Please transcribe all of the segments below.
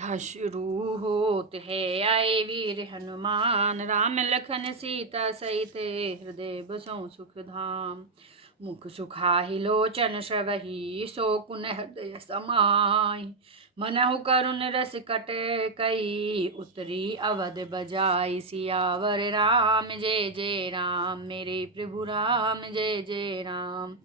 कथा शुरू होत है। आए वीर हनुमान, राम लखन सीता सहित, हृदय बसों सुख धाम। मुख सुखाहि लोचन श्रवही, सो कुन हृदय समाई। मनहु करुण रस कट कई, उतरी अवध बजाई। सियावर राम जय जय राम, मेरे प्रभु राम जय जय राम।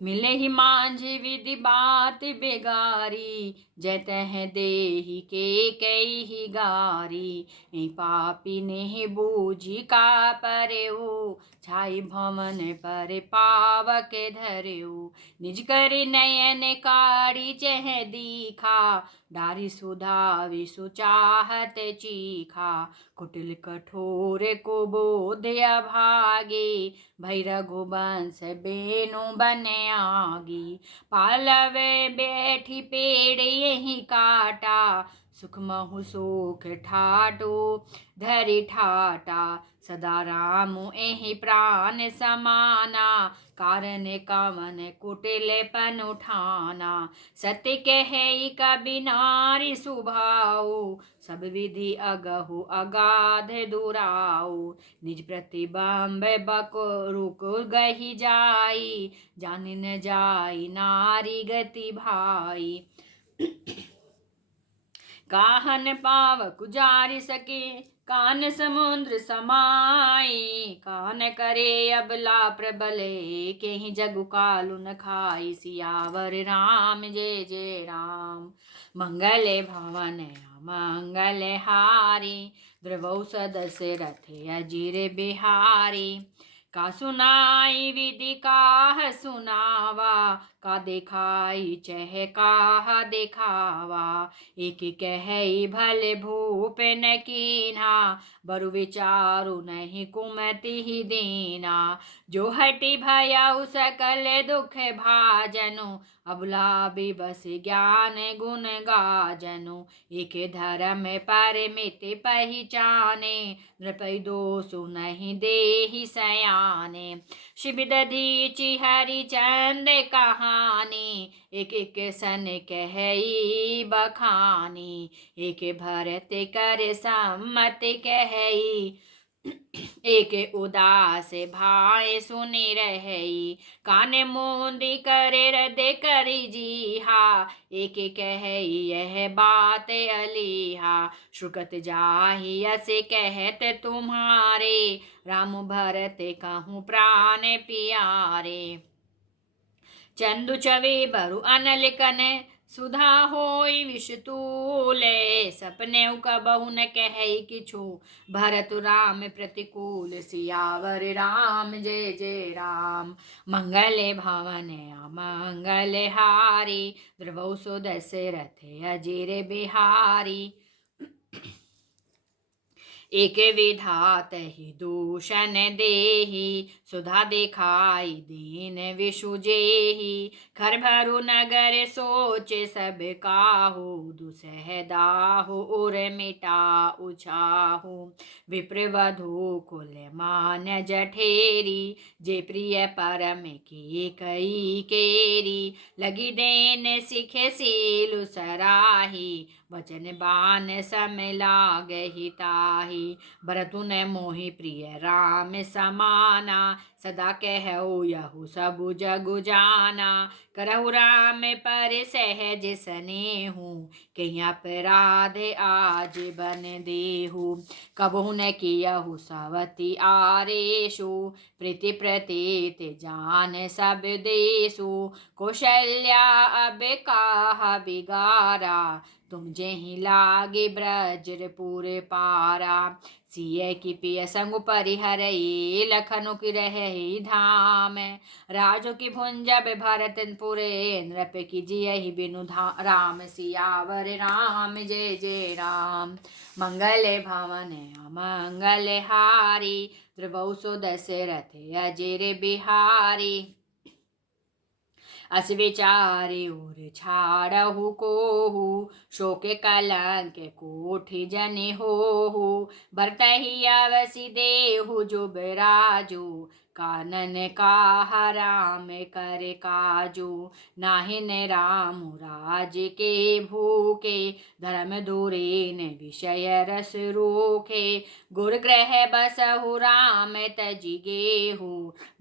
मिले ही मांझी विधि बात बेगारी, जतह देहि के कई ही गारी। पापी ने बूझी का परऊ, छाई भवन पर पावक धरऊ। निज कर नयन काढ़ी चह दीखा, डारी सुधा विसु चाहत चीखा। कुटिल कठोर को बोध अभागे, भई रघुवंश बेनु बन आगी। पालवे बैठी पेड़ यही काटा, सुख महु सुख ठाटो धरि ठाटा। सदा राम एहि प्राण समाना, कारण कवन कुटिल पन उठाना। सत्य कहे कबि नारी सुभाऊ, सब विधि अगहु अगाध दुराऊ। निज प्रतिबंब रुक गही जाई, जानि न जाई नारी गति भाई। काहन पावक जारि सके, कान समुद्र समाई। कान करे अबला प्रबले, केहि जगु कालु न खाई। सियावर राम जय जय राम, मंगल भवन अमंगल हारी। द्रवौसद दशरथ अजिर बिहारी। का सुनाई विधि काह सुनावा, का देखाई चह काह देखावा। एक कहे भले भूप न कीन्हा, बरु विचारु नहीं कुमति ही दीना। जो हटि भयउ सकल दुख भाजनु, अबला बिबस ज्ञान गुण गाजनु। एक धर्म परमित पहिचाने, नृपै दोषु नहीं देहि सयाने। शिव दधीचि हरिचंद कहानी, एक एक सन कहई बखानी। एक भरत कर सम्मत कहई, एक उदास भाई सुनि रहई। कान मूंदी करे हृदय करि जीहा, एक कहई यह बात अलीहा। शुकत जाहि अस कहत तुम्हारे, राम भरत कहूँ प्राण पियारे। चंदु चवे बरु अनल कन, सुधा होई विष तूले। सपने कबहु न कहई किछु, भरत राम प्रतिकूल। सियावर राम जय जय राम, मंगल भवन अमंगल हारी। द्रवौसु दशरथ अजिर बिहारी। एक विधात ही दूषण देहि, सुधा दिखाई दीन विषु जेहि। खर भरु नगर सोच सब काहू, दुसह दाहु उर मिटा उछाहू। विप्रवधु कुल मान जठेरी, जे प्रिय परम की कई केरी। लगी देन सिखे सीलु सराही, वचन बान सम लागहि ताहि। भरतु न मोहि प्रिय राम समाना, सदा कहऊ यहु सबु जगु जाना। करहु राम पर सहज स्नेहु, कहीं अपराध आज बन देहु। कबहु न कियहु सवति आरेषु, प्रीति प्रतीत जान सब देसु। कौशल्या अब काह बिगारा, तुम जेहि लागे ब्रजपुर पारा। सिय की पिय संग परिहरई, लखनऊ की रहई धाम। राजो की भुंजब भरतपुरे, नृप की जियहि बिनु राम। सियावर राम जय जय राम, मंगल भवन अमंगल हारी। द्रवौसु दशरथ अजिर बिहारी। अस विचारे उर छाड़हु कोहू, शोक कलंक कोठि जनि होहु। भरतहि अवसि देहु जुबराजु, कानन काहा राम कर काजू, नाहिन राम राज के भूखे, धर्म दूरे न विषय रस रोखे, गुर ग्रह बसहु राम तजि गेहु,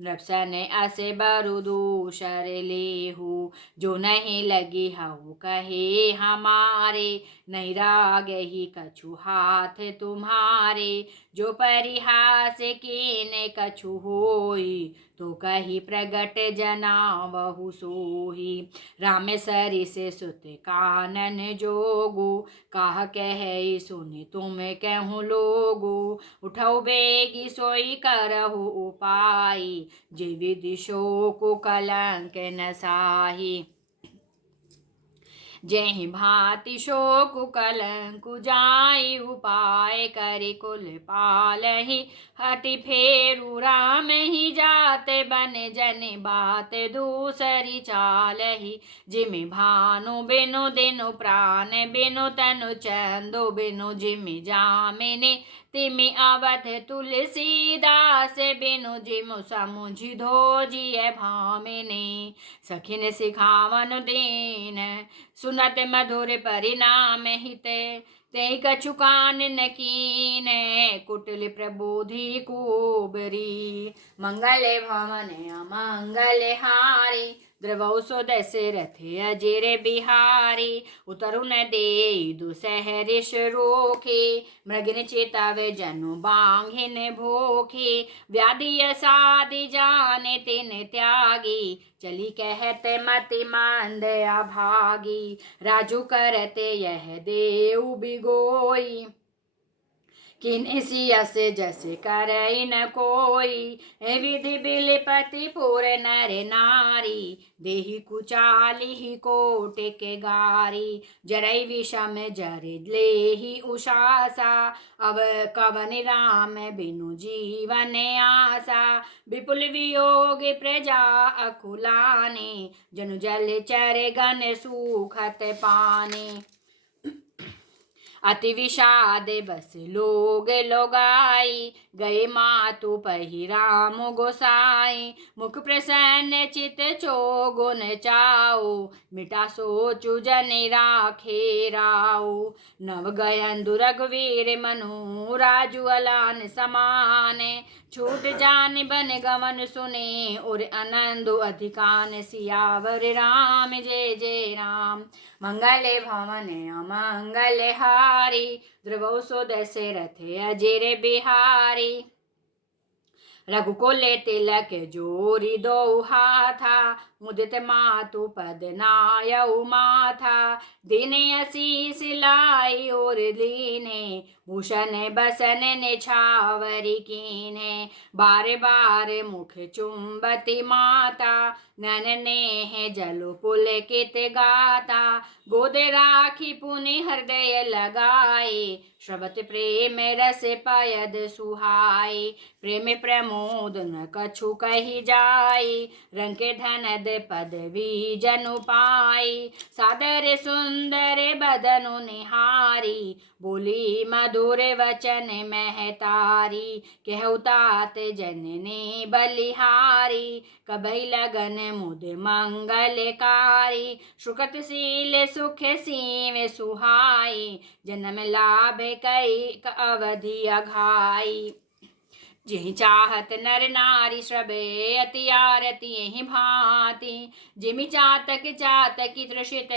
नृपसन अस बरु दूसर लेहु, जो नहीं लगी हऊ कहे हमारे, नहीं रागहि कछु हाथ तुम्हारे, जो परिहास कीन कछु होई, तो कही प्रगट जनावहु सोही, राम सरिस सुत कानन जोगु, काह कहे सुनि तुम कहूँ लोगु, उठौ बेगी सोई करहु उपाय, जे विधि शोक कलंक न साही, जेहि भांति शोक कलंक जाय, उपाय करि कुल पालहि, हठि फेरु राम ही जाते, बन जन बात दूसरी चालहि, जिमि भानु बिनु दिनु प्राण बिनु तनु चंदो बिनु, जिमि जामिनी तिमि अवध तुलसीदास बिनु, जिमु समुझि धोजिय भामिनी, सखिन सिखावन दीन सुनत मधुर परिणाम हिते, ते कछु कान न कीने, कुटिल प्रबोधि कुबरी, मंगल भवन अमंगल हारी, द्रवौ सो दशरथ अजिर बिहारी, उतरु न देई दुसह ऋष रोखे, मृगिन चेतावे जनु बांघिन भोखे, व्याधि असादि जाने तिन त्यागी, चली कहत मति मंद अभागी, राजू करते यह देव बिगोई, किन्हीं से जस करई न कोई, विधि बिलपति पुर नर नारी, देहि कुचाली कोटि के गारी, जरई विषम जर लेहि उषासा, अब कवन राम बिनु जीवन आसा, विपुल वियोग प्रजा अकुलाने, जनु जल चर गन सुखत पाने, अति विषाद बस लोग लोगाई, गए मातु पहि राम गोसाई, मुख प्रसन्न चित चोगुन चाओ, मिटा सोचु जन राखे राओ, नव गयन रघुवीर मनु राजू अलान समान, छूट जान बन गमन सुने और आनंदो अधिकान, सियावर राम जय जय राम, मंगल भवन अमंगल हारी, द्रवौ सो दशरथ अजिर बिहारी, रघुकुल तिलक जोरी दो हाथा, मुदित मातु पद नायउ माथा, दिन असीस लाई और लीने, भूषण बसन निछावरी कीने, बार बार मुख चुंबती माता, ननने जलु पुलकित गाता, गोद राखी पुनि हृदय लगाए, श्रवत प्रेम रस पयद सुहाई, प्रेम प्रमोद न कछु कही जाई, रंग के धनद पदवी जनु पाई, सादर सुंदर बदनु निहारी, बोली मधुर वचन महतारी, कहु तात जननी बलिहारी, कबई लगन मुद मंगलकारी, सुखत शील सुख सीव सुहाई, जन्म लाभ कई अवधि अघाई, जिहि चाहत नर नारी श्रवे अति आरती यही भांति, जिमि चातक चातकी तृषित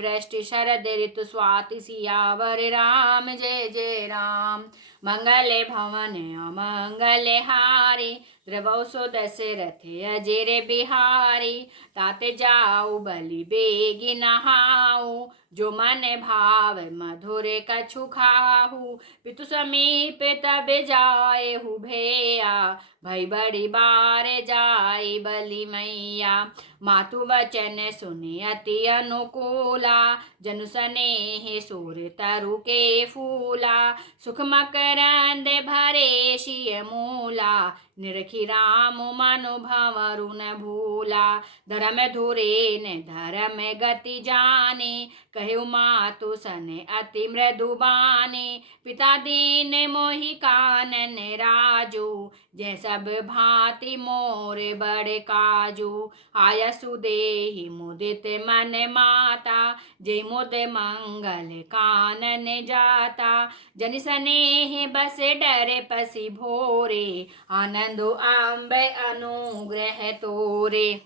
वृष्टि शरद ऋतु स्वाति, सियावर राम जय जय राम, मंगल भवन अमंगल हारी, द्रवौ सो दशरथ अजिर बिहारी, ताते जाऊ बलि बेगी नहाऊ, जो मन भाव मधुर कछु खाहू, पितु समीप तब जाए हु भैया, भई बड़ी बार जाए बलि मैया, मातु वचन सुने अति अनुकूला, जनु स्नेह सूर तरु के फूला। सुख मकरंद भरे शिय मूला, निरखी राम मनुभव रुन भूला। धर्म धुरे ने धर्म गति जाने, कहु मातु सन अति मृदु बाने। पिता दीन मोहि कानन राजू, जै सब भांति मोर बड़ काजू। आय सुदेहि मुदित मन माता, जय मुद मंगल कानन जाता। जनि स्नेह बस डर पसी भोरे, आनंद अम्ब अनुग्रह तोरे।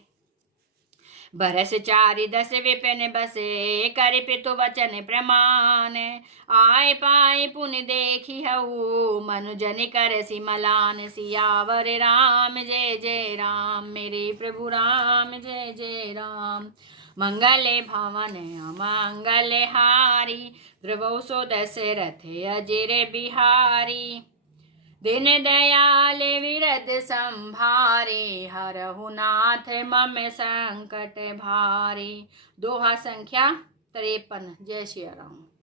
बरस 4 10 विपिन बसे, कर पितु वचन प्रमाण। आय पाए पुनि देखी हऊ, मनुजन कर सिमलान। सियावर राम जय जय राम, मेरे प्रभु राम जय जय राम। मंगल भवन अमंगल हारी, ध्रुवौ सो दशरथ अजिर बिहारी। दीन दयाल विरद संभारे, हरहु नाथ मम संकट भारे। दोहा संख्या 53। जय श्री राम।